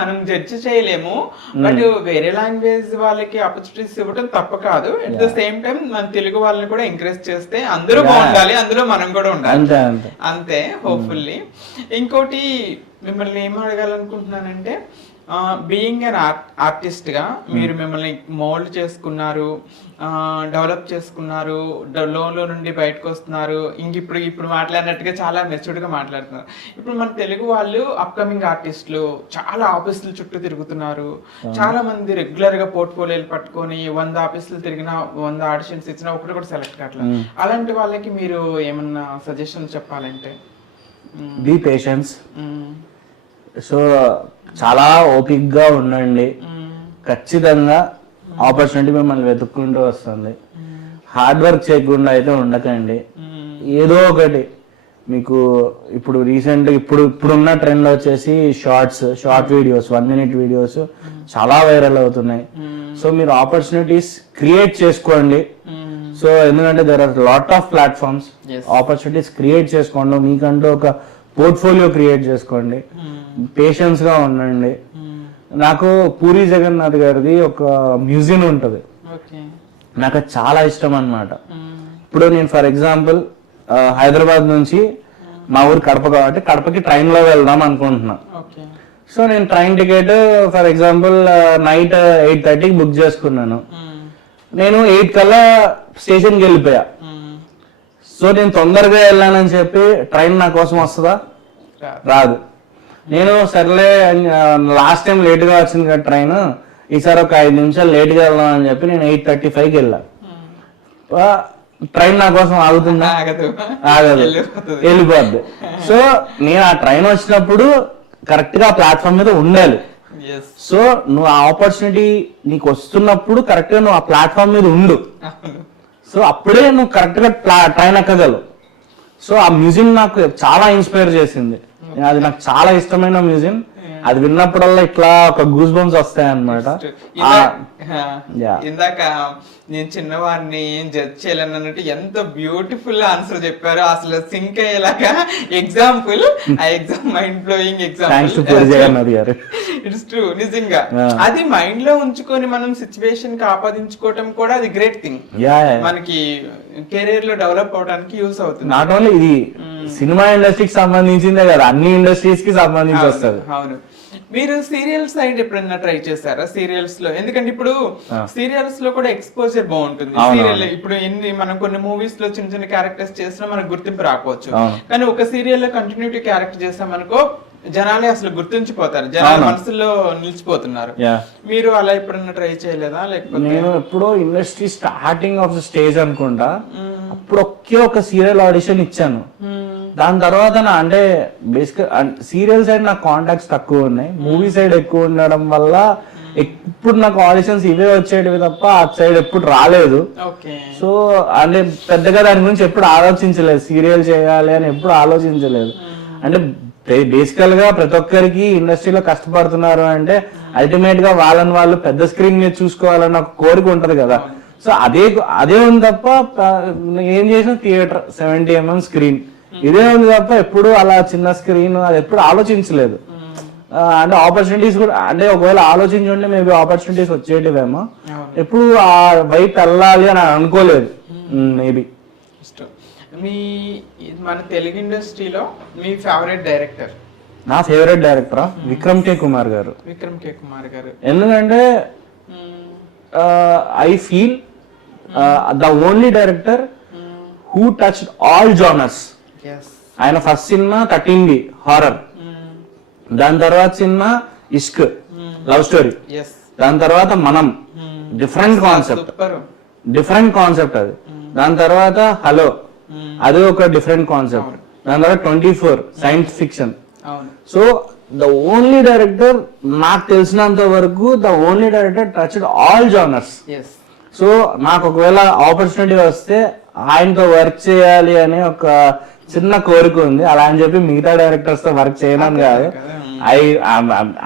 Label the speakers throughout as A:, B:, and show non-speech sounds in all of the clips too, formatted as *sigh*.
A: మనం జడ్జి చేయలేము. బట్ వేరే లాంగ్వేజ్ వాళ్ళకి ఆపర్చునిటీస్ ఇవ్వడం తప్ప కాదు. అట్ ద సేమ్ టైం మన తెలుగు వాళ్ళని కూడా ఎంకరేజ్ చేస్తే అందరూ. బాగుండాలి అందులో మనం కూడా ఉండాలి.
B: అంతే
A: హోప్ఫుల్లీ ఇంకోటి మిమ్మల్ని ఏం అడగాలనుకుంటున్నానంటే బీయింగ్ అన్ ఆర్ట్ ఆర్టిస్ట్గా మీరు మిమ్మల్ని మోల్డ్ చేసుకున్నారు డెవలప్ చేసుకున్నారు లోన్లో నుండి బయటకు వస్తున్నారు ఇంక ఇప్పుడు ఇప్పుడు మాట్లాడినట్టుగా చాలా మెచ్యూర్డ్గా మాట్లాడుతున్నారు. ఇప్పుడు మన తెలుగు వాళ్ళు అప్కమింగ్ ఆర్టిస్టులు చాలా ఆఫీసుల చుట్టూ తిరుగుతున్నారు. చాలా మంది రెగ్యులర్గా పోర్ట్ఫోలియోలు పట్టుకొని వంద ఆఫీసులు తిరిగినా వంద ఆడిషన్స్ ఇచ్చినా ఒకటి కూడా సెలెక్ట్ కావట్లేదు. అలాంటి వాళ్ళకి మీరు ఏమన్నా సజెషన్ చెప్పాలంటే.
B: Be patience. సో చాలా ఓపిక్గా ఉండండి. ఖచ్చితంగా ఆపర్చునిటీ మిమ్మల్ని వెతుక్కుంటూ వస్తుంది హార్డ్ వర్క్ చేయకుండా అయితే ఉండకండి. ఏదో ఒకటి మీకు ఇప్పుడు రీసెంట్ ఇప్పుడు ఇప్పుడున్న ట్రెండ్ వచ్చేసి shorts short videos one minute videos చాలా వైరల్ అవుతున్నాయి. సో మీరు ఆపర్చునిటీస్ క్రియేట్ చేసుకోండి. సో ఎందుకంటే there are lot of platforms. Opportunities create చేసుకోండి మీకంటూ ఒక పోర్ట్ఫోలియో క్రియేట్ చేసుకోండి
A: మ్మ్.
B: పేషెన్స్గా ఉండండి. నాకు పూరి జగన్నాథ్ గారిది ఒక మ్యూజియం ఉంటది నాకు చాలా ఇష్టం అన్నమాట
A: మ్మ్.
B: ఇప్పుడు నేను ఫర్ ఎగ్జాంపుల్ హైదరాబాద్ నుంచి మా ఊరు కడప కాబట్టి కడపకి ట్రైన్లో వెళ్దాం అనుకుంటున్నా సో నేను train ticket for example night eight థర్టీకి బుక్ చేసుకున్నాను. నేను ఎయిట్ కల్లా స్టేషన్కి వెళ్ళిపోయా. సో నేను తొందరగా వెళ్ళానని చెప్పి ట్రైన్ నా కోసం వస్తుందా
A: రాదు.
B: నేను సర్లే లాస్ట్ టైం లేట్గా వచ్చింది కదా ట్రైన్ ఈసారి ఒక ఐదు నిమిషాలు లేట్గా వెళ్దాం అని చెప్పి నేను ఎయిట్ థర్టీ ఫైవ్కి వెళ్ళా. ట్రైన్ నా కోసం ఆగుతుందా
A: ఆగదు.
B: వెళ్ళిపోద్ది సో నేను ఆ ట్రైన్ వచ్చినప్పుడు కరెక్ట్గా ప్లాట్ఫామ్ మీద ఉండాలి. సో నువ్వు ఆ ఆపర్చునిటీ నీకు వస్తున్నప్పుడు కరెక్ట్గా నువ్వు ఆ ప్లాట్ఫామ్ మీద ఉండు. సో అప్పుడే నువ్వు కరెక్ట్గా ట్రైన్ ఎక్కగలవు. సో ఆ మ్యూజియం నాకు చాలా ఇన్స్పైర్ చేసింది. అది నాకు చాలా ఇష్టమైన మ్యూజియం అది విన్నప్పుడల్లా ఇట్లా ఒక గూస్ బంప్స్ వస్తాయి అనమాట *laughs*
A: ఇందాక- నేను చిన్నవాడిని ఏం జడ్జ్ చేయలేను అన్నట్టు ఎంత బ్యూటిఫుల్ ఆన్సర్ చెప్పారు అసలు సింక్ అయ్యేలాగా *laughs* ఎగ్జాంపుల్ ఆ exam mind blowing example it's true నిజంగా. అది మైండ్లో ఉంచుకొని మనం సిచ్యువేషన్కి ఆపాదించుకోవటం కూడా అది గ్రేట్ థింగ్ మనకి కెరీర్లో డెవలప్ అవడానికి యూస్ అవుతుంది.
B: నాట్ ఓన్లీ ఇది సినిమా ఇండస్ట్రీకి సంబంధించిందే కదా అన్ని ఇండస్ట్రీస్కి సంబంధించి వస్తుంది
A: అవును, మీరు సీరియల్స్ సైడ్ ఎప్పుడైనా ట్రై చేశారా సీరియల్స్లో ఎందుకంటే ఇప్పుడు సీరియల్స్లో కూడా ఎక్స్పోజర్ బాగుంటుంది. సీరియల్ ఇప్పుడు ఎన్ని మనం కొన్ని మూవీస్లో చిన్న చిన్న క్యారెక్టర్స్ చేసినా మనకు గుర్తింపు రాకపోవచ్చు. కానీ ఒక సీరియల్లో కంటిన్యూటీ క్యారెక్టర్ చేసామనుకో జనాలే అసలు గుర్తుంచిపోతారు. జనాల. మనసులో నిలిచిపోతున్నారు. మీరు అలా ఎప్పుడన్నా ట్రై చేయలేదా లేకపోతే?
B: నేను ఎప్పుడో industry starting of the stage అనుకుంటా అప్పుడు ఒకే ఒక సీరియల్ ఆడిషన్ ఇచ్చాను. దాని తర్వాత నా అంటే బేసిక్ సీరియల్ సైడ్ నాకు కాంటాక్ట్స్ తక్కువ ఉన్నాయి. మూవీ సైడ్ ఎక్కువ ఉండడం వల్ల ఇప్పుడు నాకు ఆడిషన్స్ ఇవే వచ్చేటివి తప్ప ఆ సైడ్ ఎప్పుడు రాలేదు. సో అంటే పెద్దగా దాని గురించి ఎప్పుడు ఆలోచించలేదు. సీరియల్ చేయాలి అని ఎప్పుడు ఆలోచించలేదు. అంటే బేసికల్గా ప్రతి ఒక్కరికి ఇండస్ట్రీలో కష్టపడుతున్నారు అంటే అల్టిమేట్గా వాళ్ళని వాళ్ళు పెద్ద స్క్రీన్ మీద చూసుకోవాలన్న ఒక కోరిక ఉంటది కదా. సో అదే అదే ఉంది తప్ప ఏం చేసిన థియేటర్ సెవెంటీ ఎంఎం స్క్రీన్ ఇదే ఉంది తప్ప ఎప్పుడు అలా చిన్న స్క్రీన్ అది ఎప్పుడు ఆలోచించలేదు. ఆ, అంటే ఆపర్చునిటీస్ కూడా అంటే ఒకవేళ ఆలోచించి ఉంటే మేబీ ఆపర్చునిటీస్ వచ్చేటివేమో. ఎప్పుడు ఆ వైపు వెళ్ళాలి అని అనుకోలేదు. మేబీ
A: ఇష్టం. మీ మన తెలుగు ఇండస్ట్రీలో మీ ఫేవరెట్ డైరెక్టర్
B: నా ఫేవరెట్ డైరెక్టర్ విక్రమ్ కే కుమార్ గారు.
A: విక్రమ్ కే కుమార్ గారు.
B: ఎందుకంటే I feel the only director who touch all genres ఆయన ఫస్ట్ సినిమా థర్టీన్ హారర్ దాని తర్వాత cinema Ishq love story
A: yes
B: దాని తర్వాత మనం. డిఫరెంట్ కాన్సెప్ట్ డిఫరెంట్ కాన్సెప్ట్ అది. దాని తర్వాత హలో. అది ఒక డిఫరెంట్ కాన్సెప్ట్ దాని తర్వాత twenty four science fiction so the only director నాకు తెలిసినంత వరకు the only director touched all genres so నాకు ఒకవేళ ఆపర్చునిటీ వస్తే ఆయనతో వర్క్ చేయాలి అనే ఒక చిన్న కోరిక ఉంది. అలా అని చెప్పి మిగతా డైరెక్టర్స్తో వర్క్ చేయను కాదు. I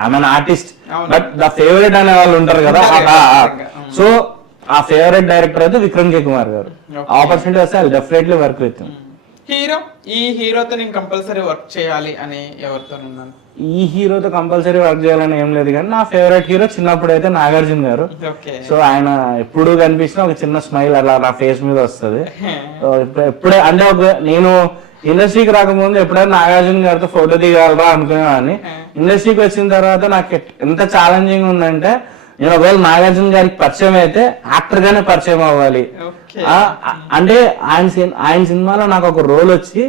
B: I'm artist. But the favourite అనే వాళ్ళు ఉంటారు కదా. సో ఆ. ఫేవరెట్ డైరెక్టర్ అయితే విక్రమ్ కే కుమార్ గారు. ఆపర్చునిటీ వస్తే I definitely work with
A: hero ఈ హీరోతో నేను కంపల్సరీ వర్క్ చేయాలి అని ఎవరితో ఉన్నాను?
B: ఈ హీరోతో కంపల్సరీ వర్క్ చేయాలని ఏం లేదు కానీ నా ఫేవరెట్ హీరో చిన్నప్పుడు అయితే నాగార్జున గారు. సో ఆయన ఎప్పుడు కనిపించినా ఒక చిన్న స్మైల్ అలా నా ఫేస్ మీద వస్తుంది. ఎప్పుడే *laughs* అంటే ఒక నేను ఇండస్ట్రీకి రాకముందు ఎప్పుడైనా నాగార్జున గారితో ఫోటో దిగాలరా అనుకునేవాడిని. ఇండస్ట్రీకి వచ్చిన తర్వాత నాకు ఎంత ఛాలెంజింగ్ ఉందంటే నేను ఒకవేళ నాగార్జున గారికి పరిచయం అయితే యాక్టర్ గానే పరిచయం అవ్వాలి. అంటే ఆయన ఆయన సినిమాలో నాకు ఒక రోల్ వచ్చి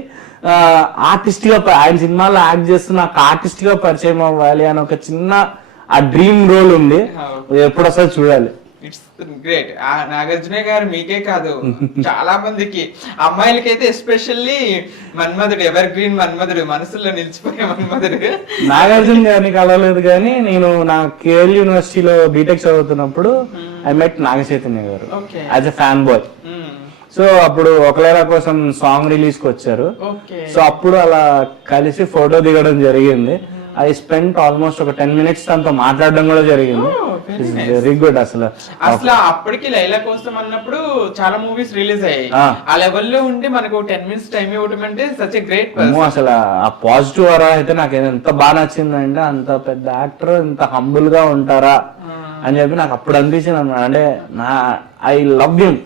B: ఆర్టిస్ట్గా ఆయన సినిమాలో యాక్ట్ చేస్తూ నాకు ఆర్టిస్ట్గా పరిచయం అవ్వాలి అని ఒక చిన్న ఆ డ్రీమ్ రోల్ ఉంది. ఎప్పుడు వస్తుంది చూడాలి.
A: ఇట్స్ గ్రేట్ నాగార్జున గారు మీకే కాదు చాలా మందికి. అమ్మాయిలకైతే especially Manmadhudu evergreen Manmadhudu మనసులో నిలిచిపోయే మన్మధుడు.
B: నాగార్జున గారిని కలవలేదు కానీ నేను నా కేఎల్ యూనివర్సిటీలో బీటెక్ చదువుతున్నప్పుడు ఐ మెట్ నాగ చైతన్య గారు as a fan boy so అప్పుడు ఒకలేరా కోసం సాంగ్ రిలీజ్కి వచ్చారు. సో అప్పుడు అలా కలిసి ఫోటో దిగడం జరిగింది. ఐ స్పెండ్ ఆల్మోస్ట్ ఒక టెన్ మినిట్స్ తనతో మాట్లాడడం కూడా జరిగింది.
A: Oh.
B: వెరీ గుడ్ అసలు.
A: అసలు అప్పటికి లైలా కోసం అన్నప్పుడు చాలా మూవీస్ రిలీజ్ అయ్యాయి.
B: ఆ.
A: ఆ లెవెల్లో ఉండి మనకు టెన్ మినిట్స్ టైం ఇవ్వడం అంటే సచ్ గ్రేట్
B: అసలు ఆ పాజిటివ్ అరా అయితే నాకు ఎంత బాగా నచ్చిందంటే అంత పెద్ద యాక్టర్ ఇంత హంబుల్గా ఉంటారా అని చెప్పి నాకు అప్పుడు అనిపించింది అన్నమాట. అంటే నా ఐ లవ్ హిమ్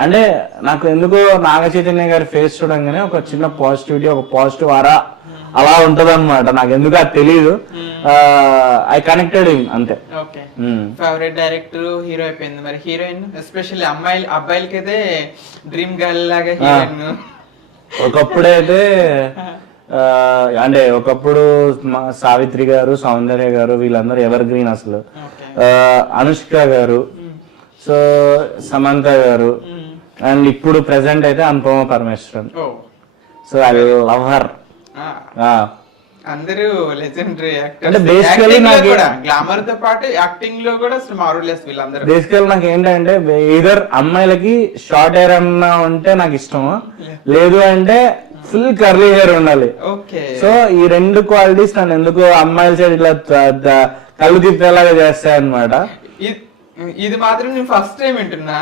B: అంటే నాకు ఎందుకో నాగ చైతన్య గారి ఫేస్ చూడంగానే ఒక చిన్న పాజిటివిటీ ఒక పాజిటివ్ అరా అలా ఉంటది అనమాట నాకు ఎందుకు అది తెలియదు ఐ కనెక్టెడ్ అంతే.
A: ఫేవరెట్ డైరెక్టర్ హీరో అయిపోయింది. మరి హీరోయిన్? ఎస్పెషల్లీ అమ్మాయిలు అబ్బాయిలకైతే డ్రీమ్ గర్ల్ లాగా హీరోయిన్
B: ఒకప్పుడైతే అంటే ఒకప్పుడు సావిత్రి గారు సౌందర్య గారు వీళ్ళందరూ ఎవర్ గ్రీన్ అసలు అనుష్క గారు సో సమంత గారు అండ్ ఇప్పుడు ప్రెసెంట్ అయితే Anupama Parameswaran. So I love her
A: అందరూ లెజెండరీ
B: అంటే నాకు-
A: గ్లామర్తో పాటు యాక్టింగ్లో కూడా మారులెస్ వీళ్ళందరూ.
B: బేసికల్ నాకు ఏంటంటే ఇదర్ అమ్మాయిలకి షార్ట్ హెయిర్ అన్నా ఉంటే నాకు ఇష్టము. లేదు అంటే ఫుల్ కర్లీ హెయిర్ ఉండాలి.
A: ఓకే
B: సో ఈ రెండు క్వాలిటీస్ నన్ను ఎందుకు అమ్మాయిల సైడ్ త- కళ్ళు తిప్పేలాగా చేస్తాయి అనమాట
A: ఇది- మాత్రం నేను ఫస్ట్ టైం వింటున్నా.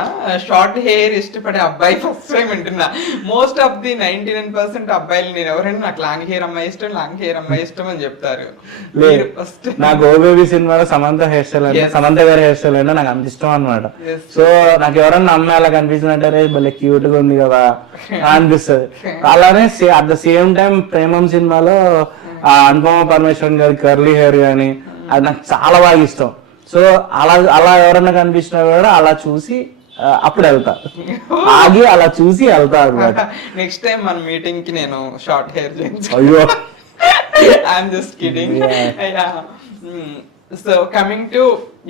A: షార్ట్ హెయిర్ ఇష్టపడే అబ్బాయి ఫస్ట్ టైం వింటున్నా. Most of the ninety nine percent అబ్బాయిలు నేను ఎవరైనా నాకు లాంగ్ హెయిర్ అమ్మాయి ఇష్టం లాంగ్ హెయిర్ అమ్మాయి ఇష్టం అని చెప్తారు.
B: లేదు
A: ఫస్ట్
B: నాకు ఓ బేబీ సినిమాలో సమంత హెయిర్ స్టైల్ అంటే. సమంత గారి హెయిర్ స్టైల్ అంటే నాకు అంత ఇష్టం అనమాట. సో నాకు ఎవరన్నా అమ్మాయి అలా కనిపించిందంటే రే భలే క్యూట్గా ఉంది కదా *laughs* అనిపిస్తుంది. అలానే at the same time Premam సినిమాలో ఆ అనుపమ పరమేశ్వరన్ గారి కర్లీ హెయిర్ గాని అది నాకు చాలా బాగా ఇష్టం. సో అలా అలా ఎవరన్నా కనిపించినా కూడా అలా చూసి అప్పుడు వెళ్తా. ఆగి అలా చూసి వెళ్తా అనమాట
A: నెక్స్ట్ టైం మన మీటింగ్కి నేను షార్ట్ హెయిర్
B: అయ్యో.
A: I'm just kidding so coming to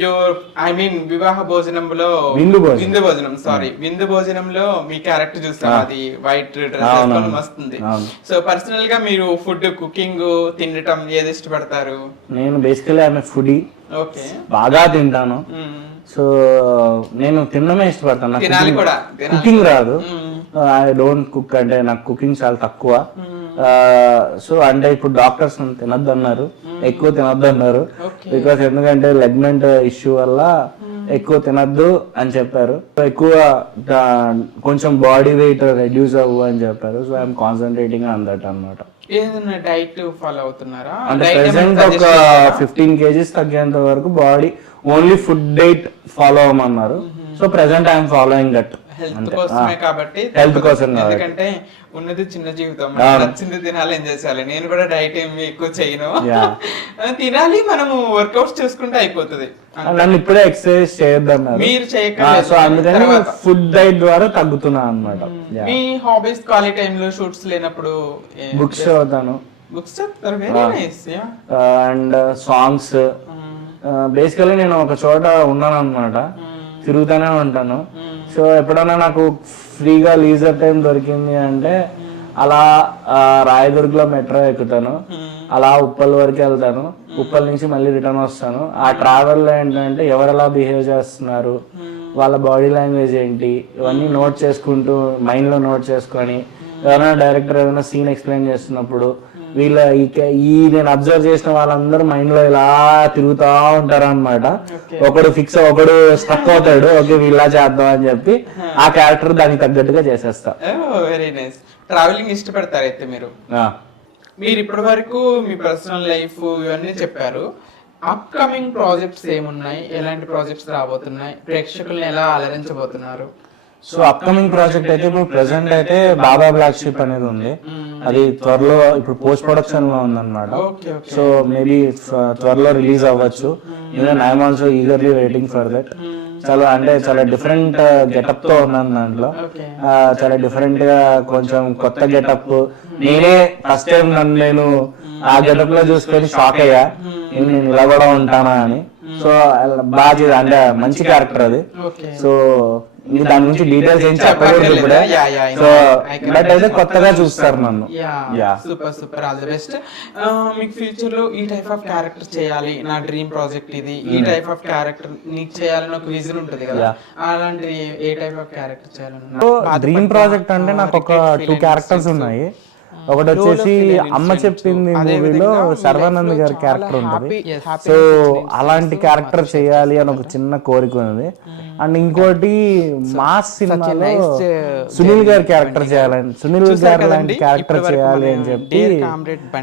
A: your I mean వివాహ భోజనంలో
B: విందు భోజనం.
A: విందు భోజనం సారీ విందు భోజనంలో మీ క్యారెక్టర్ చూస్తాం అది వైట్ డ్రెస్. వస్తుంది. సో పర్సనల్గా మీరు ఫుడ్ కుకింగ్ తినటం ఏది ఇష్టపడతారు?
B: నేను బేసికలీ ఆమె ఫుడీ
A: ఓకే.
B: బాగా తింటాను. సో నేను తినడమే ఇష్టపడతాను. కుకింగ్ రాదు. ఐ డోంట్ కుక్ అంటే నాకు కుకింగ్ చాలా తక్కువ. సో అంటే ఇప్పుడు డాక్టర్స్ తినద్దు అన్నారు. ఎక్కువ తినద్దు అన్నారు. బికాస్ ఎందుకంటే లెగ్మెంట్ ఇష్యూ వల్ల ఎక్కువ తినద్దు అని చెప్పారు. ఎక్కువ కొంచెం బాడీ వెయిట్ రెడ్యూస్ అవ్వు అని చెప్పారు. So I'm concentrating on that
A: ఏదైనా డైట్ ఫాలో అవుతున్నారా?
B: అంటే ప్రెసెంట్ ఒక? ఫిఫ్టీన్ కేజీస్ తగ్గేంత వరకు body only food diet follow అవ్వమన్నారు. So present I'm following that.
A: Health కోసమే కాబట్టి
B: హెల్త్ కోసం.
A: ఎందుకంటే ఉన్నది చిన్న జీవితం. నచ్చింది తినాలి ఎంజాయ్ చేయాలి. నేను కూడా డైట్ ఏమి ఎక్కువ చేయను. తినాలి మనము వర్కౌట్స్ చేసుకుంటే అయిపోతుంది.
B: నన్ను ఇప్పుడే ఎక్సర్సైజ్ చేయొద్దన్నారు.
A: మీరు చేయక్కర్లేదు.
B: సో అందుకని. ఫుడ్ డైట్ ద్వారా తగ్గుతున్నా అనమాట
A: మీ హాబీస్ ఖాళీ టైంలో షూట్స్ లేనప్పుడు
B: బుక్స్ చదువుతాను.
A: Books very nice
B: and songs basically నేను ఒక చోట ఉన్నాను అనమాట తిరుగుతూనే ఉంటాను. సో ఎప్పుడైనా నాకు ఫ్రీగా లీజర్ టైం దొరికింది అంటే అలా రాయదుర్గ్లో మెట్రో ఎక్కుతాను. అలా ఉప్పల్ వరకు వెళ్తాను. ఉప్పల్ నుంచి మళ్ళీ రిటర్న్ వస్తాను. ఆ ట్రావెల్లో ఏంటంటే ఎవరు ఎలా బిహేవ్ చేస్తున్నారు వాళ్ళ బాడీ లాంగ్వేజ్ ఏంటి ఇవన్నీ నోట్ చేసుకుంటూ మైండ్లో నోట్ చేసుకొని ఎవరైనా డైరెక్టర్ ఏదైనా సీన్ ఎక్స్ప్లెయిన్ చేస్తున్నప్పుడు వీళ్ళ ఈ నేను అబ్జర్వ్ చేసిన వాళ్ళందరూ మైండ్లో ఇలా తిరుగుతా ఉంటారు అనమాట ఒకడు ఫిక్స్ ఒకడు స్టక్ అవుతాడు. ఓకే వీళ్ళ చేద్దాం అని చెప్పి ఆ క్యారెక్టర్ దానికి తగ్గట్టుగా చేసేస్తా.
A: వెరీ నైస్ ట్రావెలింగ్ ఇష్టపడతారు అయితే మీరు. మీరు ఇప్పటి వరకు మీ పర్సనల్ లైఫ్ ఇవన్నీ చెప్పారు. అప్కమింగ్ ప్రాజెక్ట్స్ ఏమున్నాయి? ఎలాంటి ప్రాజెక్ట్స్ రాబోతున్నాయి? ప్రేక్షకుల్ని ఎలా అలరించబోతున్నారు?
B: సో అప్కమింగ్ ప్రాజెక్ట్ అయితే ఇప్పుడు ప్రెసెంట్ అయితే బాబా బ్లాక్ షిప్ అనేది ఉంది. అది త్వరలో ఇప్పుడు పోస్ట్ ప్రొడక్షన్లో ఉందన్నమాట. సో మేబీ త్వరలో రిలీజ్ అవ్వచ్చు. Even I'm also eagerly waiting for that చాలా అంటే చాలా డిఫరెంట్ గెటప్తో ఉన్నాను దాంట్లో. ఆ, చాలా డిఫరెంట్గా కొంచెం కొత్త గెటప్ నేనే ఫస్ట్ టైం నన్ను నేను ఆ గెటప్లో చూసుకొని షాక్ అయ్యా. నేను ఇలా కూడా ఉంటానా అని. సో బాగా అంటే మంచి క్యారెక్టర్ అది. సో దాని గురించి డీటెయిల్స్ ఏం
A: I know.
B: సో బట్ అయితే కొత్తగా చూస్తారు నన్ను.
A: Super super all the best మీకు ఫ్యూచర్లో ఈ టైప్ ఆఫ్ క్యారెక్టర్ చేయాలి. నా డ్రీమ్ ప్రాజెక్ట్ ఇది. ఈ టైప్ ఆఫ్ క్యారెక్టర్ నీకు చేయాలని ఒక విజన్ ఉంటుంది కదా. అలాంటి ఏ టైప్ ఆఫ్ క్యారెక్టర్ చేయాలని
B: డ్రీమ్ ప్రాజెక్ట్ అంటే నాకు ఒక టూ క్యారెక్టర్స్ ఉన్నాయి. ఒకటి వచ్చేసి అమ్మ చెప్పింది మూవీలో శర్వానంద్ గారి క్యారెక్టర్ ఉంటుంది. సో అలాంటి క్యారెక్టర్ చేయాలి అని ఒక చిన్న కోరిక ఉంది అండ్ ఇంకోటి మాస్ సినిమాలో సునీల్ గారి క్యారెక్టర్ చేయాలని సునీల్ గారి లాంటి క్యారెక్టర్ చేయాలి అని చెప్పి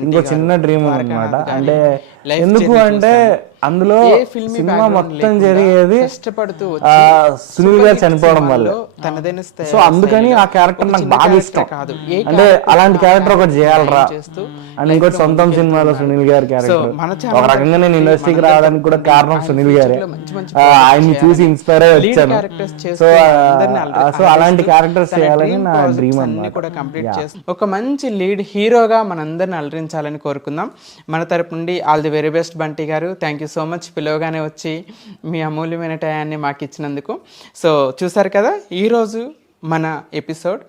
B: ఇంకో చిన్న డ్రీమ్ అనమాట అంటే ఎందుకు అంటే అందులో సినిమా మొత్తం జరిగేది
C: కష్టపడుతూ
B: సునీల్ గారు చనిపోవడం వల్ల.
C: తనదైన
B: సో అందుకని ఆ క్యారెక్టర్ నాకు బాగా ఇష్టం. అంటే అలాంటి క్యారెక్టర్ ఒకటి చేయాలరా అండ్ ఇంకోటి సొంతం సినిమాలో సునీల్ గారి క్యారెక్టర్ ఒక రకంగా నేను ఇండస్ట్రీకి రావడానికి కూడా కారణం సునీల్ గారే. ఆయన్ని చూసి ఇన్స్పైర్ అయ్యి వచ్చాను. సో సో అలాంటి క్యారెక్టర్స్ చేయాలని నా డ్రీమ్
C: అన్ని
B: అన్నమాట
C: ఒక మంచి లీడ్ హీరోగా మనందరిని అలరించాలని కోరుకుందాం. మన తరపు నుండి all the very best Bunty గారు. థ్యాంక్ యూ సో మచ్ పిలవగానే వచ్చి మీ అమూల్యమైన టయాన్ని మాకు ఇచ్చినందుకు. సో చూసారు కదా ఈరోజు మన ఎపిసోడ్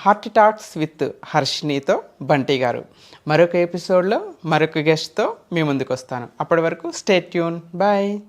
C: హార్ట్ టాక్స్ విత్ హర్షినితో బంటి గారు. మరొక ఎపిసోడ్లో మరొక గెస్ట్తో మీ ముందుకు వస్తాను అప్పటి వరకు స్టే ట్యూన్ బాయ్